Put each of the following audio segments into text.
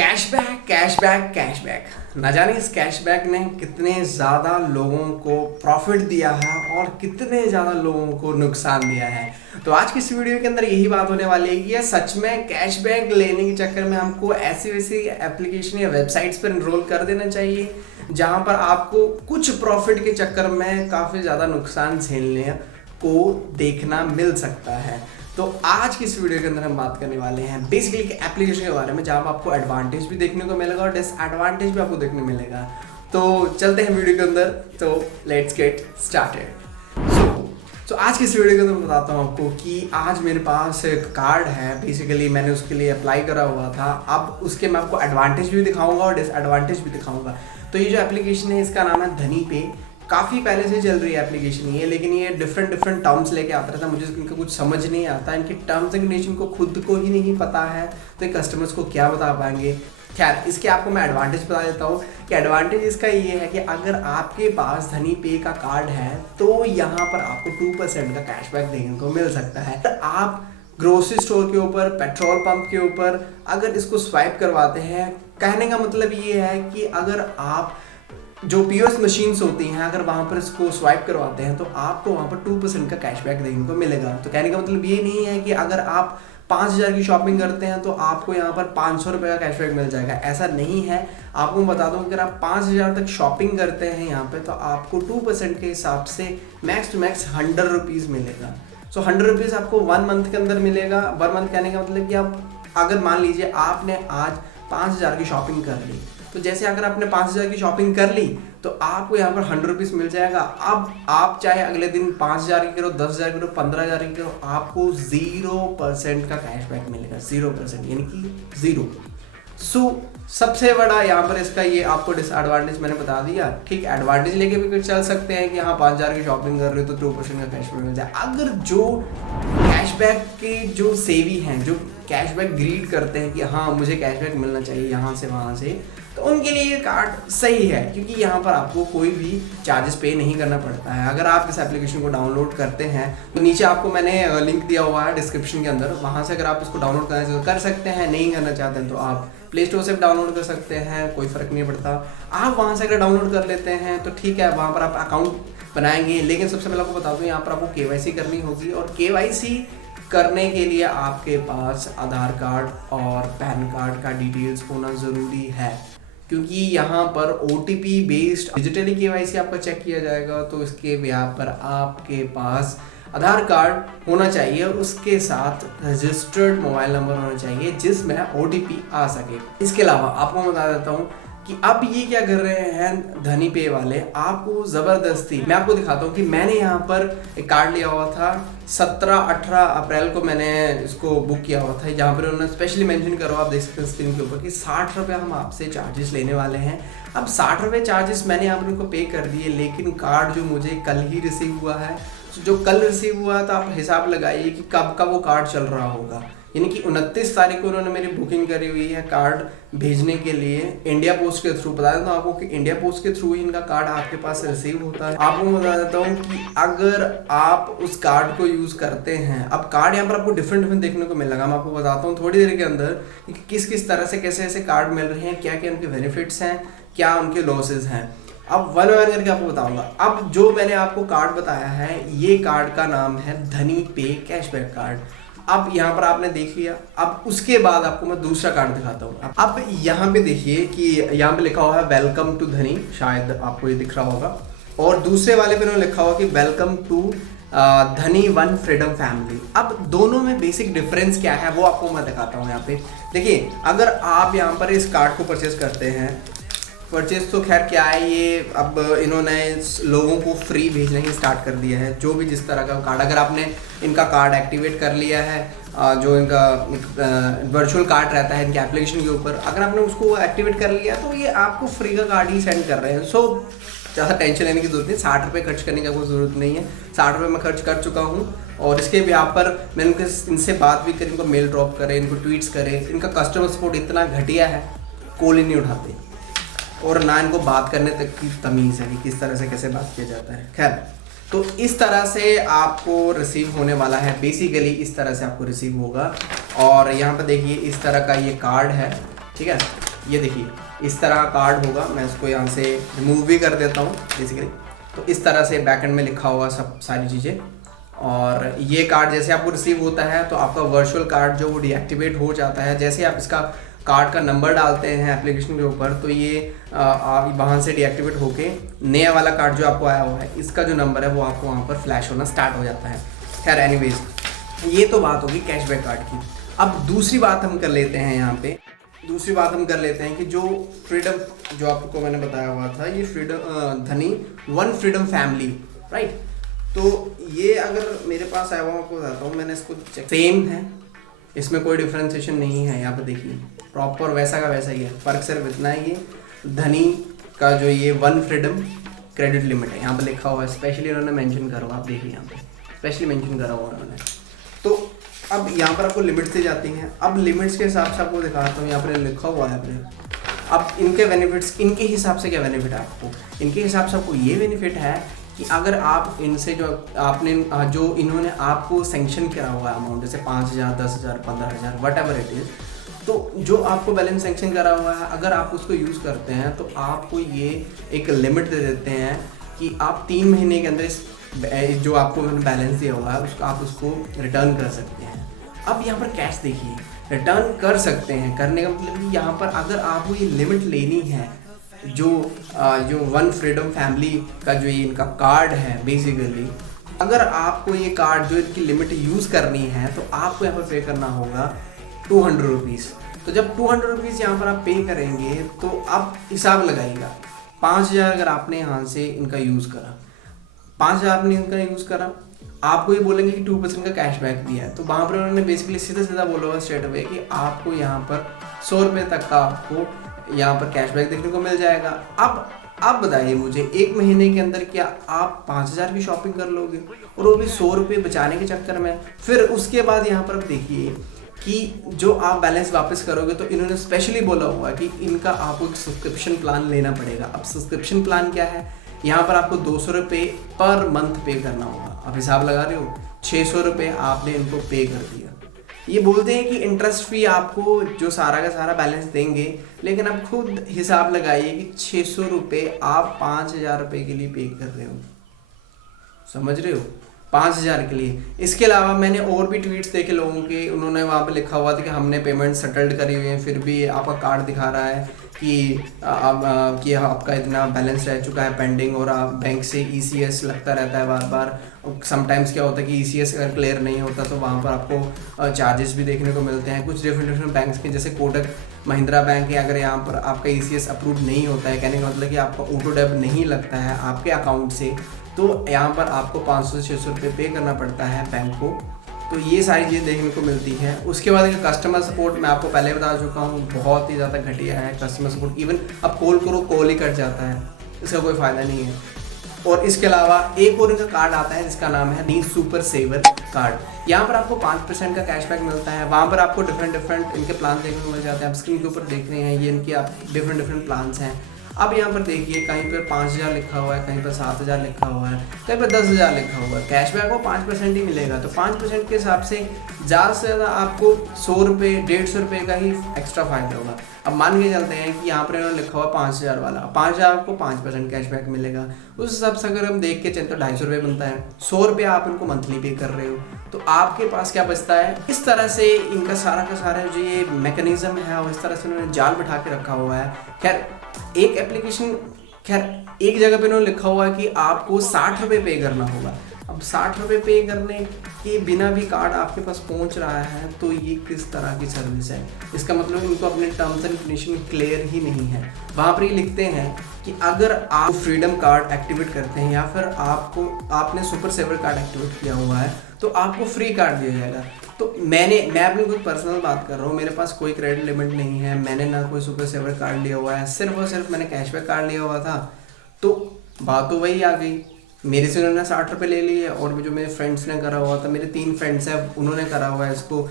Cashback cashback cashback, न जाने इस कैशबैक ने कितने ज़्यादा लोगों को प्रॉफिट दिया है और कितने ज़्यादा लोगों को नुकसान दिया है। तो आज की इस वीडियो के अंदर यही बात होने वाली है कि ये सच में कैशबैक लेने के चक्कर में हमको ऐसी वैसी एप्लीकेशन या वेबसाइट्स पर इनरोल कर देना चाहिए जहां पर आपको कुछ प्रॉफिट के चक्कर में काफ़ी ज़्यादा नुकसान झेलने को देखना मिल सकता है। तो आज की इस वीडियो के अंदर हम बात करने वाले हैं बेसिकली एक एप्लीकेशन के बारे में जहां पर आपको एडवांटेज भी देखने को मिलेगा और डिसएडवांटेज भी आपको देखने मिलेगा। तो चलते हैं वीडियो के अंदर, तो लेट्स गेट स्टार्टेड। तो आज की इस वीडियो के अंदर बताता हूँ आपको कि आज मेरे पास एक कार्ड है, बेसिकली मैंने उसके लिए अप्लाई करा हुआ था। अब उसके मैं आपको एडवांटेज भी दिखाऊंगा और डिसएडवांटेज भी दिखाऊंगा। तो ये जो एप्लीकेशन है इसका नाम है धनी पे। काफ़ी पहले से चल रही है एप्लीकेशन ये, लेकिन ये डिफरेंट टर्म्स लेके आता रहता है। मुझे इनका कुछ समझ नहीं आता, इनके टर्म्स एंड कंडीशन को खुद को ही नहीं पता है तो ये कस्टमर्स को क्या बता पाएंगे। खैर, इसके आपको मैं एडवांटेज बता देता हूँ कि एडवांटेज इसका ये है कि अगर आपके पास धनी पे का कार्ड है तो यहाँ पर आपको 2% का कैशबैक देखने को मिल सकता है। तो आप ग्रोसरी स्टोर के ऊपर, पेट्रोल पंप के ऊपर अगर इसको स्वाइप करवाते हैं, कहने का मतलब ये है कि अगर आप जो पीओएस मशीन्स होती हैं अगर वहाँ पर इसको स्वाइप करवाते हैं तो आपको वहाँ पर 2% का कैशबैक देखने को मिलेगा। तो कहने का मतलब ये नहीं है कि अगर आप 5,000 की शॉपिंग करते हैं तो आपको यहाँ पर 500 रुपये का कैशबैक मिल जाएगा, ऐसा नहीं है। आपको मैं बता दूँ अगर आप 5,000 तक शॉपिंग करते हैं यहाँ पे तो आपको 2% के हिसाब से मैक्स टू मैक्स 100 रुपीज़ मिलेगा। सो 100 रुपीज़ आपको 1 मंथ के अंदर मिलेगा। 1 मंथ कहने का मतलब कि आप अगर मान लीजिए आपने आज 5,000 की शॉपिंग कर ली, तो जैसे अगर आपने 5,000 की शॉपिंग कर ली तो आपको यहाँ पर 100 रुपीज़ मिल जाएगा। अब आप चाहे अगले दिन 5,000 की करो, 10,000 की करो, 15,000 की करो, आपको 0% का कैशबैक मिलेगा। 0% यानी कि 0। सबसे बड़ा यहाँ पर इसका ये आपको डिसएडवांटेज मैंने बता दिया। ठीक, एडवांटेज लेके भी कुछ चल सकते हैं कि हाँ 5,000 की शॉपिंग कर रहे हो तो 2% का कैशबैक मिल जाए। अगर जो कैशबैक के जो सेवी हैं, जो कैशबैक ग्रीड करते हैं कि हाँ मुझे कैशबैक मिलना चाहिए यहाँ से वहाँ से, तो उनके लिए ये कार्ड सही है क्योंकि यहाँ पर आपको कोई भी चार्जेस पे नहीं करना पड़ता है। अगर आप इस एप्लीकेशन को डाउनलोड करते हैं तो नीचे आपको मैंने लिंक दिया हुआ है डिस्क्रिप्शन के अंदर, वहाँ से अगर आप इसको डाउनलोड करना चाहते तो कर सकते हैं, नहीं करना चाहते हैं तो आप प्ले स्टोर से डाउनलोड कर सकते हैं, कोई फ़र्क नहीं पड़ता। आप वहाँ से अगर डाउनलोड कर लेते हैं तो ठीक है, वहाँ पर आप अकाउंट बनाएंगे। लेकिन सबसे पहले आपको बता दूँ यहाँ पर आपको KYC करनी होगी और KYC करने के लिए आपके पास आधार कार्ड और पैन कार्ड का डिटेल्स होना ज़रूरी है क्योंकि यहाँ पर OTP बेस्ड डिजिटली KYC आपका चेक किया जाएगा। तो इसके ब्याह पर आपके पास आधार कार्ड होना चाहिए, उसके साथ रजिस्टर्ड मोबाइल नंबर होना चाहिए जिसमें OTP आ सके। इसके अलावा आपको बता देता हूँ कि अब ये क्या कर रहे हैं धनी पे वाले, आपको ज़बरदस्ती मैं आपको दिखाता हूँ कि मैंने यहाँ पर एक कार्ड लिया हुआ था 17-18 अप्रैल को मैंने इसको बुक किया हुआ था। जहाँ पर उन्होंने स्पेशली मेंशन करो, आप देख सकते हैं स्क्रीन के ऊपर कि 60 रुपये हम आपसे चार्जेस लेने वाले हैं। अब 60 रुपये चार्जेस मैंने यहाँ पर उनको पे कर दिए, लेकिन कार्ड जो मुझे कल ही रिसीव हुआ है, जो कल रिसीव हुआ था आप हिसाब लगाइए कि कब का वो कार्ड चल रहा होगा। यानी कि 29 तारीख को उन्होंने मेरी बुकिंग करी हुई है कार्ड भेजने के लिए इंडिया पोस्ट के थ्रू। बता देता हूँ आपको कि इंडिया पोस्ट के थ्रू ही इनका कार्ड आपके पास रिसीव होता है। आपको बता देता हूँ कि अगर आप उस कार्ड को यूज़ करते हैं, अब कार्ड यहाँ पर आपको डिफरेंट देखने को मिलेगा। मैं आपको बताता हूँ थोड़ी देर के अंदर कि किस तरह से कैसे ऐसे कार्ड मिल रहे हैं, क्या क्या उनके बेनिफिट्स हैं, क्या उनके लॉसेज हैं। अब वन करके आपको बताऊंगा। अब जो मैंने आपको कार्ड बताया है ये कार्ड का नाम है धनी पे कैशबैक कार्ड। अब यहाँ पर आपने देख लिया, अब उसके बाद आपको मैं दूसरा कार्ड दिखाता हूँ। अब यहाँ पे देखिए कि यहाँ पे लिखा हुआ है वेलकम टू धनी, शायद आपको ये दिख रहा होगा, और दूसरे वाले पे उन्होंने लिखा हुआ कि वेलकम टू धनी वन फ्रीडम फैमिली। अब दोनों में बेसिक डिफरेंस क्या है वो आपको मैं दिखाता हूँ। यहाँ पे देखिए, अगर आप यहाँ पर इस कार्ड को परचेज करते हैं, परचेज तो खैर क्या है, ये अब इन्होंने लोगों को फ्री भेजना ही स्टार्ट कर दिया है। जो भी जिस तरह का कार्ड, अगर आपने इनका कार्ड एक्टिवेट कर लिया है, जो इनका वर्चुअल कार्ड रहता है इनके एप्लीकेशन के ऊपर, अगर आपने उसको एक्टिवेट कर लिया तो ये आपको फ्री का कार्ड ही सेंड कर रहे हैं। सो ज़्यादा टेंशन लेने की जरूरत नहीं, 60 रुपये खर्च करने का कोई ज़रूरत नहीं है। 60 रुपये मैं खर्च कर चुका हूँ और इसके भी यहाँ पर मैंने इनसे बात भी करी, इनको मेल ड्रॉप करे, इनको ट्वीट्स करे। इनका कस्टमर सपोर्ट इतना घटिया है, कॉल ही नहीं उठाते और ना इनको बात करने तक की तमीज़ है कि किस तरह से कैसे बात किया जाता है। खैर, तो इस तरह से आपको रिसीव होने वाला है, बेसिकली इस तरह से आपको रिसीव होगा। और यहाँ पर देखिए इस तरह का ये कार्ड है, ठीक है। ये देखिए इस तरह कार्ड होगा, मैं इसको यहाँ से रिमूव भी कर देता हूँ बेसिकली। तो इस तरह से बैकएंड में लिखा होगा सब सारी चीज़ें। और ये कार्ड जैसे आपको रिसीव होता है तो आपका वर्चुअल कार्ड जो वो डीएक्टिवेट हो जाता है। जैसे आप इसका कार्ड का नंबर डालते हैं एप्लीकेशन के ऊपर तो ये वहाँ से डीएक्टिवेट होके नया वाला कार्ड जो आपको आया हुआ है इसका जो नंबर है वो आपको वहाँ पर फ्लैश होना स्टार्ट हो जाता है। खैर एनीवेज, ये तो बात होगी कैशबैक कार्ड की। अब दूसरी बात हम कर लेते हैं यहाँ पे, दूसरी बात हम कर लेते हैं कि जो फ्रीडम जो आपको मैंने बताया हुआ था, ये फ्रीडम धनी वन फ्रीडम फैमिली, राइट। तो ये अगर मेरे पास आया हुआ आपको बताता हूँ, मैंने इसको चेक, सेम है, इसमें कोई डिफ्रेंसिएशन नहीं है। यहाँ पर देखिए प्रॉपर वैसा का वैसा ही है, फ़र्क सिर्फ इतना है ये धनी का जो ये वन फ्रीडम क्रेडिट लिमिट है यहाँ पर लिखा हुआ है, स्पेशली उन्होंने मेंशन करा हुआ, आप देखिए यहाँ पे स्पेशली मेंशन करा हुआ उन्होंने। तो अब यहाँ पर आपको लिमिट से जाती हैं। अब लिमिट्स के हिसाब से आपको दिखाता हूँ, यहाँ पर लिखा हुआ है अपने। अब इनके बेनिफिट्स, इनके हिसाब से क्या बेनिफिट है आपको, इनके हिसाब से आपको ये बेनिफिट है कि अगर आप इनसे जो आपने जो इन्होंने आपको सेंक्शन करा हुआ है अमाउंट, जैसे 5,000, 10,000, 15,000 वट एवर इट इज़, तो जो आपको बैलेंस सेंक्शन करा हुआ है अगर आप उसको यूज़ करते हैं तो आपको ये एक लिमिट दे देते हैं कि आप 3 महीने के अंदर इस जो आपको बैलेंस दिया हुआ है उसका आप उसको रिटर्न कर सकते हैं। अब यहाँ पर कैश देखिए, रिटर्न कर सकते हैं, करने का मतलब कि यहाँ पर अगर आपको ये लिमिट लेनी है, जो वन फ्रीडम फैमिली का जो ये इनका कार्ड है बेसिकली, अगर आपको ये कार्ड जो इनकी लिमिट यूज़ करनी है तो आपको यहाँ पर पे करना होगा 200 रुपीज़। तो जब 200 रुपीज़ यहाँ पर आप पे करेंगे तो आप हिसाब लगाइएगा, 5,000 अगर आपने यहाँ से इनका यूज़ करा, 5,000 आपने इनका यूज़ करा, आपको ये बोलेंगे कि 2% का कैशबैक दिया है। तो वहाँ पर उन्होंने बेसिकली सीधा सीधा बोला हुआ स्ट्रेट अवे कि आपको यहाँ पर 100 रुपये तक का आपको यहाँ पर कैशबैक देखने को मिल जाएगा। अब आप बताइए मुझे, 1 महीने के अंदर क्या आप 5,000 की शॉपिंग कर लोगे, और वो भी 100 रुपये बचाने के चक्कर में। फिर उसके बाद यहाँ पर आप देखिए कि जो आप बैलेंस वापस करोगे तो इन्होंने स्पेशली बोला हुआ है कि इनका आपको एक सब्सक्रिप्शन प्लान लेना पड़ेगा। अब सब्सक्रिप्शन प्लान क्या है, यहाँ पर आपको 200 रुपये पर मंथ पे करना होगा। अब हिसाब लगा रहे हो, 600 रुपये आपने इनको पे कर दिया। ये बोलते हैं कि इंटरेस्ट फ्री आपको जो सारा का सारा बैलेंस देंगे, लेकिन आप खुद हिसाब लगाइए कि 600 रुपये आप 5,000 रुपये के लिए पे कर रहे हो, समझ रहे हो, 5,000 के लिए। इसके अलावा मैंने और भी ट्वीट्स देखे लोगों के, उन्होंने वहाँ पे लिखा हुआ था कि हमने पेमेंट सेटल्ड करी हुई है, फिर भी आपका कार्ड दिखा रहा है कि आपका इतना बैलेंस रह चुका है पेंडिंग, और आप बैंक से ECS लगता रहता है बार बार। समटाइम्स क्या होता है कि ECS अगर क्लियर नहीं होता तो वहाँ पर आपको चार्जेस भी देखने को मिलते हैं। कुछ डिफरेंट बैंक्स के, जैसे कोटक महिंद्रा बैंक है, अगर यहाँ पर आपका ECS अप्रूव नहीं होता है, कहने का मतलब कि आपका ऑटो डेबिट नहीं लगता है आपके अकाउंट से, तो यहाँ पर आपको 500 से 600 रुपये पे करना पड़ता है बैंक को। तो ये सारी चीज़ें देखने को मिलती हैं। उसके बाद कस्टमर सपोर्ट मैं आपको पहले बता चुका हूँ, बहुत ही ज़्यादा घटिया है कस्टमर सपोर्ट। इवन अब कॉल करो, कॉल ही कट जाता है, इसका कोई फ़ायदा नहीं है। और इसके अलावा एक और इनका कार्ड आता है जिसका नाम है नी सुपर सेवर कार्ड। यहाँ पर आपको 5% का कैशबैक मिलता है। वहाँ पर आपको डिफरेंट इनके प्लान देखने को मिल जाते हैं। आप स्क्रीन के ऊपर देख रहे हैं, ये इनके आप डिफरेंट प्लान्स हैं। अब यहाँ पर देखिए, कहीं पर 5,000 लिखा हुआ है, कहीं पर 7,000 लिखा हुआ है, कहीं पर 10,000 लिखा हुआ है। कैशबैक को 5% ही मिलेगा, तो 5% के हिसाब से ज़्यादा से ज़्यादा आपको 100 रुपये 150 रुपये का ही एक्स्ट्रा फायदा होगा। अब मान के चलते हैं कि यहाँ पर इन्होंने लिखा हुआ 5,000 वाला, 5,000 आपको 5% कैशबैक मिलेगा। उस हिसाब से अगर हम देख के चलते तो 250 रुपये बनता है। 100 रुपये आप इनको मंथली पे कर रहे हो, तो आपके पास क्या बचता है। इस तरह से इनका सारा का सारा जो ये मैकेनिज्म है वो इस तरह से उन्होंने जाल बिठा के रखा हुआ है। खैर एक एप्लीकेशन, खैर एक जगह पे उन्होंने लिखा हुआ है कि आपको 60 रुपये पे करना होगा। अब 60 रुपये पे करने के बिना भी कार्ड आपके पास पहुंच रहा है, तो ये किस तरह की सर्विस है। इसका मतलब इनको अपने टर्म्स एंड कंडीशन क्लियर ही नहीं है। वहाँ पर ये लिखते हैं कि अगर आप फ्रीडम कार्ड एक्टिवेट करते हैं या फिर आपने सुपर सेवर कार्ड एक्टिवेट किया हुआ है तो आपको फ्री कार्ड दिया जाएगा। तो मैं अपनी कोई पर्सनल बात कर रहा हूँ, मेरे पास कोई क्रेडिट लिमिट नहीं है, मैंने ना कोई सुपर सेवर कार्ड लिया हुआ है, सिर्फ और सिर्फ मैंने कैशबैक कार्ड लिया हुआ था। तो बात तो वही आ गई, मेरे से उन्होंने 60 रुपये ले लिए, और जो मेरे फ्रेंड्स ने करा हुआ था, मेरे 3 फ्रेंड्स हैं, उन्होंने करा हुआ है इसको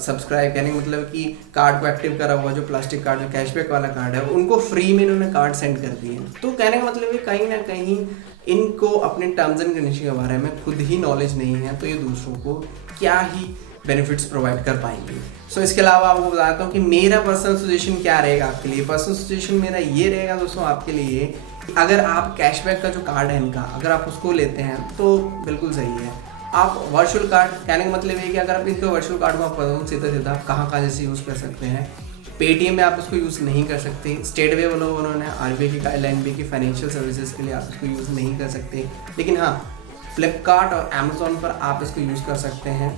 सब्सक्राइब, यानी मतलब कि कार्ड को एक्टिव करा हुआ, जो प्लास्टिक कार्ड, जो कैशबैक वाला कार्ड है, उनको फ्री में इन्होंने कार्ड सेंड कर दिए। तो कहने का मतलब है कहीं ना कहीं इनको अपने टर्म्स एंड कंडीशन के बारे में खुद ही नॉलेज नहीं है, तो ये दूसरों को क्या ही बेनिफिट्स प्रोवाइड कर पाएंगे। सो इसके अलावा आपको बताता हूँ कि मेरा पर्सनल सजेशन क्या रहेगा आपके लिए। पर्सनल सजेशन मेरा ये रहेगा दोस्तों आपके लिए कि अगर आप कैशबैक का जो कार्ड है इनका, अगर आप उसको लेते हैं तो बिल्कुल सही है। आप वर्चुअल कार्ड, कहने का मतलब ये कि अगर आप इनका वर्चुअल कार्ड को आप बताऊँ सीधा कहाँ जैसे यूज़ कर सकते हैं। पेटीएम में आप उसको यूज़ नहीं कर सकते। स्टेट वे वालों उन्होंने आरबीआई की गाइडलाइन भी की फाइनेंशियल सर्विसेज के लिए आप इसको यूज़ नहीं कर सकते। लेकिन हाँ, फ्लिपकार्ट और अमेज़ॉन पर आप इसको यूज़ कर सकते हैं।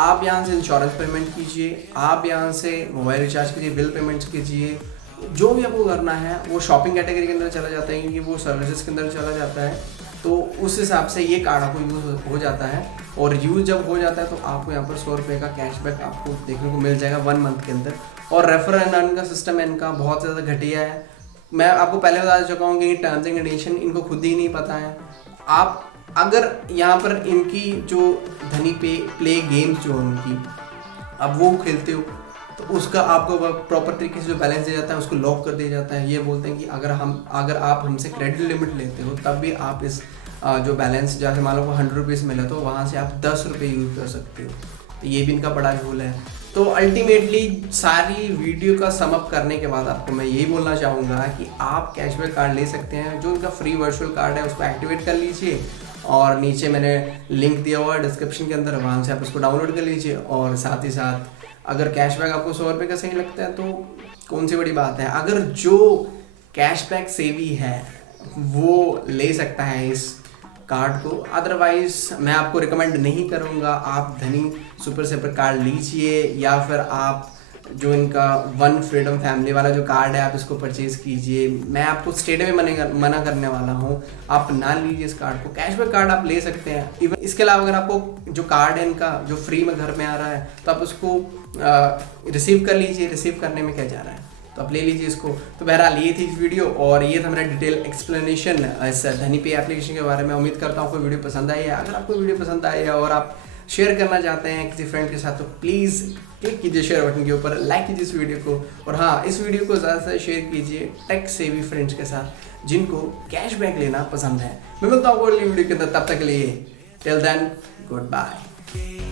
आप यहाँ से इंश्योरेंस पेमेंट कीजिए, आप यहाँ से मोबाइल रिचार्ज कीजिए, बिल पेमेंट्स कीजिए, जो भी आपको करना है वो शॉपिंग कैटेगरी के अंदर चला जाता है क्योंकि वो सर्विसेज के अंदर चला जाता है। तो उस हिसाब से ये कार्ड आपको यूज़ हो जाता है, और यूज़ जब हो जाता है तो आपको यहाँ पर 100 रुपये का कैशबैक आपको देखने को मिल जाएगा 1 मंथ के अंदर। और रेफर एंड अर्न का सिस्टम है इनका बहुत ज़्यादा घटिया है। मैं आपको पहले बता चुका हूँ कि टर्म्स एंड कंडीशन इनको खुद ही नहीं पता है। आप अगर यहाँ पर इनकी जो धनी प्ले गेम्स जो उनकी अब वो खेलते हो तो उसका आपको प्रॉपर तरीके से जो बैलेंस दिया जाता है उसको लॉक कर दिया जाता है। ये बोलते हैं कि अगर आप हमसे क्रेडिट लिमिट लेते हो तब भी आप इस जो बैलेंस जैसे मान लो 100 रुपीज़ मिला तो वहाँ से आप 10 रुपये यूज़ कर सकते हो। तो ये भी इनका बड़ा रूल है। तो अल्टीमेटली सारी वीडियो का समअप करने के बाद आपको मैं यही बोलना चाहूँगा कि आप कैशबैक कार्ड ले सकते हैं। जो इनका फ्री वर्चुअल कार्ड है उसको एक्टिवेट कर लीजिए, और नीचे मैंने लिंक दिया हुआ है डिस्क्रिप्शन के अंदर, वहाँ से आप उसको डाउनलोड कर लीजिए। और साथ ही साथ अगर कैशबैक आपको 100 रुपये का सही लगता है तो कौन सी बड़ी बात है। अगर जो कैशबैक सेवी है वो ले सकता है इस कार्ड को, अदरवाइज मैं आपको रिकमेंड नहीं करूँगा। आप धनी सुपर सेवर कार्ड लीजिए, या फिर आप जो इनका वन फ्रीडम फैमिली वाला जो कार्ड है आप इसको परचेज़ कीजिए। मैं आपको स्टेट में मना करने वाला हूँ, आप ना लीजिए इस कार्ड को। कैशबैक कार्ड आप ले सकते हैं। इवन इसके अलावा अगर आपको जो कार्ड है इनका जो फ्री में घर में आ रहा है तो आप उसको रिसीव कर लीजिए। रिसीव करने में क्या जा रहा है, तो आप ले लीजिए इसको। तो बहरहाल ये थी वीडियो, और ये था मेरा डिटेल एक्सप्लेनेशन इस धनी पे एप्लीकेशन के बारे में। उम्मीद करता हूँ आपको वीडियो पसंद आई है। अगर आपको वीडियो पसंद आई है और आप शेयर करना चाहते हैं किसी फ्रेंड के साथ तो प्लीज़ क्लिक कीजिए शेयर बटन के ऊपर, लाइक कीजिए इस वीडियो को, और हाँ, इस वीडियो को ज़्यादा से शेयर कीजिए टेक सेवी फ्रेंड्स के साथ जिनको कैशबैक लेना पसंद है। मैं मिलता हूँ अगली वीडियो के अंदर, तब तक के लिए टिल देन गुड बाय।